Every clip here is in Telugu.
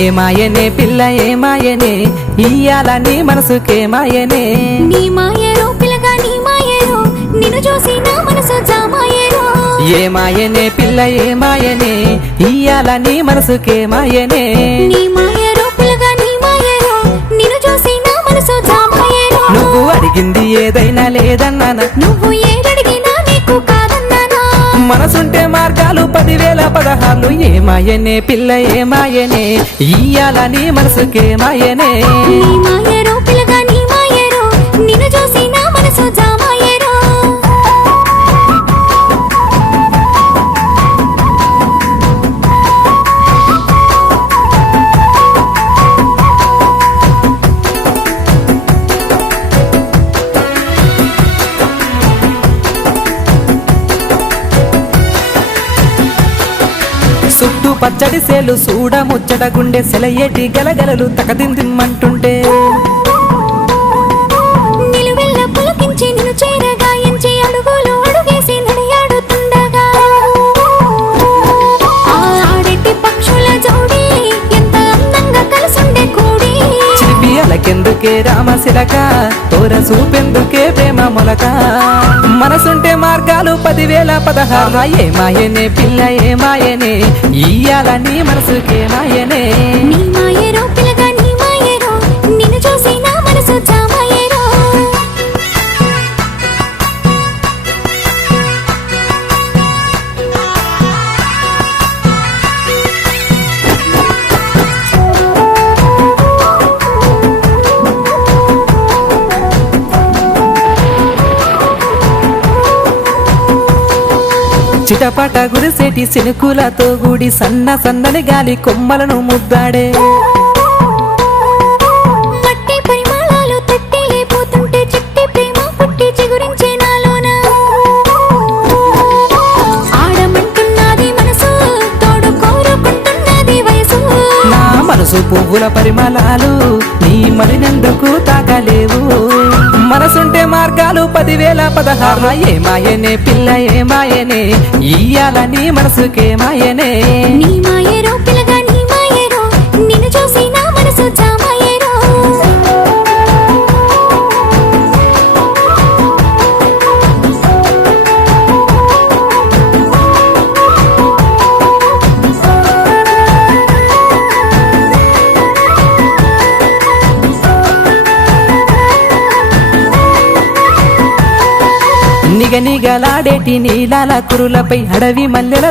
ఏమాయనే పిల్ల ఏమాయనే ఇయ్యాల నీ మనసుకేమాయనే నీ మాయరో పిల్లగా నీ మాయరో నిన్ను చూసి నా మనసు జామాయరో ఏమాయనే పిల్ల ఏమాయనే ఇయ్యాల నీ మనసుకేమాయనే నీ మాయరో పిల్లగా నీ మాయరో నిన్ను చూసి నా మనసు జామాయరో నువ్వు అడిగింది ఏదైనా లేదన్నానా నువ్వు ఏదడిగినా నీకు కాదన్నానా మనసుంటే మార్గాలు 10,000 ఏమాయనే పిల్ల ఏమాయనే ఇయ్యాల నీ మనసుకేమాయనే నీ మాయరో పిల్లగా నీ మాయరో నిన్ను చూసి నా మనసు జామాయరో చుట్టూ పచ్చడి సేలు చూడ ముచ్చట గుండె సెలయేటి గలగలలు తకదిందిమ్మంటుంటే నిలువెల్ల పులకించి నిన్ను చేరగాయించి అడుగులు అడుగేసి నడియాడుతుండగా ఆడెట్టి పక్షుల జోడి ఎంత అందంగా కలిసుండే కూడి చిలిపి అలకెందుకే రామశిలక తోర చూపెందుకే ప్రేమ మొలక మనసుంటే మార్గాలు 10,000 ఏమాయనే పిల్ల ఏమాయనే ఇయ్యాల నీ మనసుకేమాయనే నీ మాయరో పిల్లగా నీ మాయరో నిన్ను చూసి నా మనసు జామాయరో చిటపట గురిసేటి సినుకులతో గుడి సన్న సన్నని గాలి కొమ్మలను ముద్దాడే మట్టి పరిమళాలు తట్టి లేపోతుంటే చిట్టి ప్రేమ పుట్టి చిగురించే నాలోన ఆడమంటున్నది మనసు తోడు కోరుకుంటున్నది వయసు నా మనసు పువ్వుల పరిమళాలు నీ మరినందుకు తాగలేవు మనసుంటే మార్గాలు 10,000 ఏమాయనే పిల్ల ఏమాయనే ఇయ్యాల నీ మనసుకేమాయనే నీ మాయరో పిల్లగా నీ మాయరో నిన్ను చూసి నా మనసు జామాయరో నిగనిగలాడేటి నీలాల కురులపై అడవి మల్లెల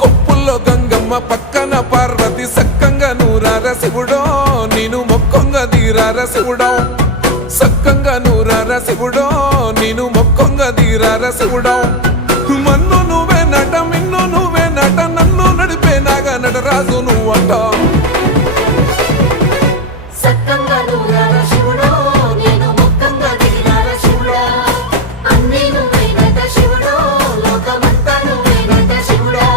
కొప్పుల్లో గంగమ్మ పక్కన పార్వతి సక్కంగా నూరార శివుడో నేను మొక్కంగా దీరార శివుడో సక్కంగా నూరార శివుడో నేను మొక్కంగా దీరార శివుడో మన్ను నువ్వే నట మిన్ను నువ్వే నట నన్ను నడిపే నాగా నటరాజు నువ్వంట సక్కంగా నూరార శివుడో నేను మొక్కంగా దిగిరార శివుడా అన్నీ నువ్వేనట శివుడో లోకమంతా నువ్వేనట శివుడా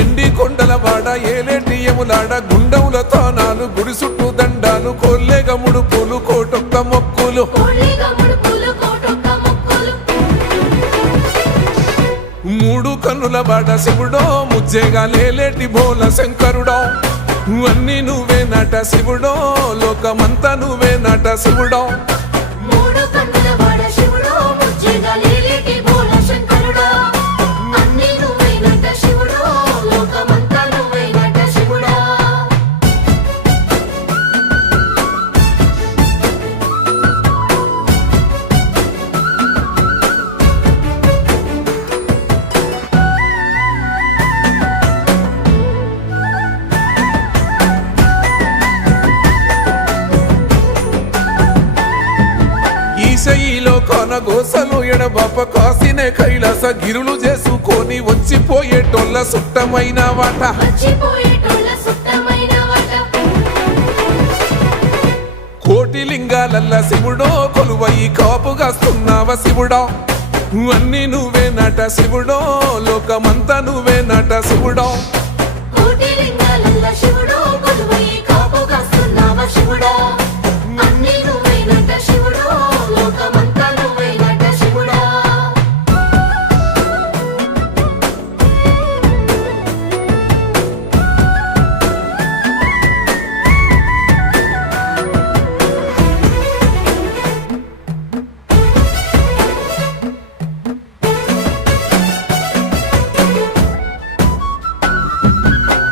ఎండి కొండల వాడ ఏలేటి యములాడ గుండములతో నాలు గుడి చుట్టూ దండాలు కొల్లేగ ముడుపులు కోటొక్క మొక్కులు కోళ్ళిగా ముడుపులు కోటొక్క మొక్కులు మూడు కన్నుల బాట శివుడో ముజ్జేగా లేలేటి బోల శంకరుడో అన్నీ నువ్వే నట శివుడో లోకమంతా నువ్వే నట శివుడో మూడు కన్నుల వాడ శివుడో ముజ్జేగా లేలేటి బోల శంకరుడా అన్నీ నువ్వేనట శివుడో లోకమంతా నువ్వేనట శివుడా ఈశయిలో కొన గోసలు ఎడబాప కాసినే కైలాస గిరులు చేసుకొని వచ్చిపోయేటోళ్ళ సుట్టమైన వాట మర్చిపోయేటోళ్ళ సుత్తమైన వాట కోటి లింగాలల్ల శివుడో కొలువయి కాపుగాస్తున్నావ శివుడా అన్ని నువ్వే నట శివుడో లోకమంతా నువ్వే నట శివుడో కోటి లింగాలల్ల శివుడో కొలువై కాపుగాస్తున్నావ శివుడా అన్నీ నువ్వేనంట శివుడో లోకమంతా నువ్వేనంట శివుడా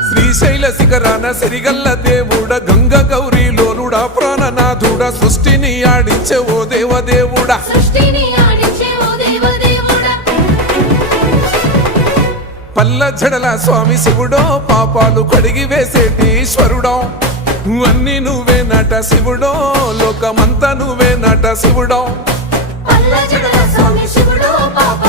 శ్రీశైల శిఖరాన సిరిగల్ల దేవుడ గంగ గౌరీ లోలుడా ప్రాణనాథుడ సృష్టిని ఆడించే ఓ దేవదేవుడా సృష్టిని ఆడించే ఓ దేవదేవుడా పల్ల జడల స్వామి శివుడో పాపాలు కడిగి వేసేటి ఈశ్వరుడో అన్ని నువ్వే నట శివుడో లోకమంతా నువ్వే నట శివుడో పల్ల జడల స్వామి శివుడో పాప